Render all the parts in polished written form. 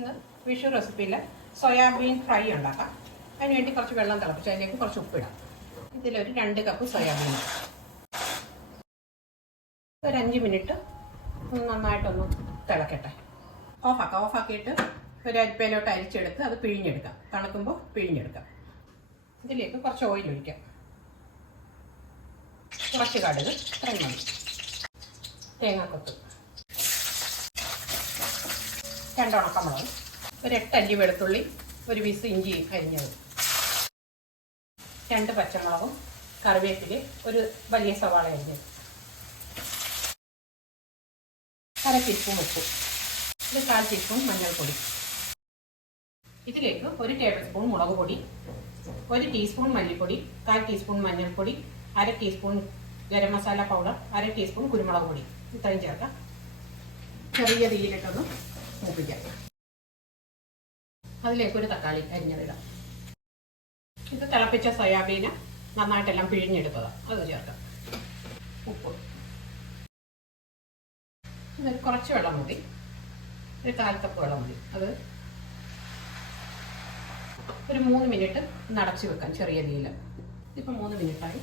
ഇന്ന് Vishu റെസിപ്പിയിൽ soybean fry ഉണ്ടാക്കാം. അതിനുവേണ്ടി കുറച്ച് വെള്ളം തിളപ്പിച്ച് അതിലേക്ക് കുറച്ച് ഉപ്പിടാം. ഇതിലൊരു 2 കപ്പ് സോയാബീൻ, ഒരു 5 മിനിറ്റ് നന്നായിട്ടൊന്ന് തിളക്കട്ടെ. ഓഫാക്കിയിട്ട് ഒരു അരിപ്പയിലോട്ട് അരിച്ചെടുത്ത് അത് പിഴിഞ്ഞെടുക്കാം. തണുക്കുമ്പോൾ പിഴിഞ്ഞെടുക്കാം. ഇതിലേക്ക് കുറച്ച് ഓയിൽ ഒഴിക്കാം, കുറച്ച് കടുക്, ഇത്രയും മതി. തേങ്ങാക്കൊത്ത്, 2 ഉണക്കമുളക്, ഒരു 8 അല്ലി വെളുത്തുള്ളി, ഒരു പീസ് ഇഞ്ചി അരിഞ്ഞത്, 2 പച്ചമുളകും, കറിവേപ്പില, ഒരു വലിയ സവാള അരിഞ്ഞത്, 1/2 ടീസ്പൂൺ ഉപ്പ്, ഒരു 1/4 ടീസ്പൂൺ മഞ്ഞൾപ്പൊടി. ഇതിലേക്ക് 1 ടേബിൾ സ്പൂൺ മുളക് പൊടി, 1 ടീസ്പൂൺ മല്ലിപ്പൊടി, 1/4 ടീസ്പൂൺ മഞ്ഞൾപ്പൊടി, 1/2 teaspoon garam masala powder, 1/2 teaspoon കുരുമുളക് പൊടി, ഇത്രയും ചേർക്കാം. ചെറിയ തീയിലിട്ടൊന്ന് മൂപ്പിക്കാം. അതിലേക്ക് ഒരു തക്കാളി അരിഞ്ഞതിടാം. ഇത് തിളപ്പിച്ച സോയാബീന് നന്നായിട്ടെല്ലാം പിഴിഞ്ഞെടുത്തതാണ്, അത് ചേർക്കാം. ഉപ്പ്, ഇത് കുറച്ച് വെള്ളം മതി, ഒരു 1/4 കപ്പ് വെള്ളം മതി. അത് ഒരു 3 മിനിറ്റ് നടച്ച് വെക്കാം ചെറിയ തീയിൽ. ഇതിപ്പോൾ 3 മിനിറ്റായി.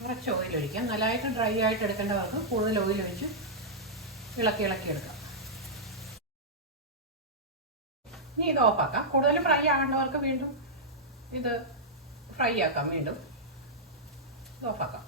കുറച്ച് ഓയിൽ ഒഴിക്കാം. നല്ലതായിട്ട് ഡ്രൈ ആയിട്ട് എടുക്കേണ്ടവർക്ക് കൂടുതൽ ഓയിൽ ഒഴിച്ച് ഇളക്കി എടുക്കാം. ഇനി ഇത് ഓഫാക്കാം. കൂടുതൽ ഫ്രൈ ആകേണ്ടവർക്ക് വീണ്ടും ഇത് ഫ്രൈ ആക്കാം. വീണ്ടും ഇത് ഓഫാക്കാം.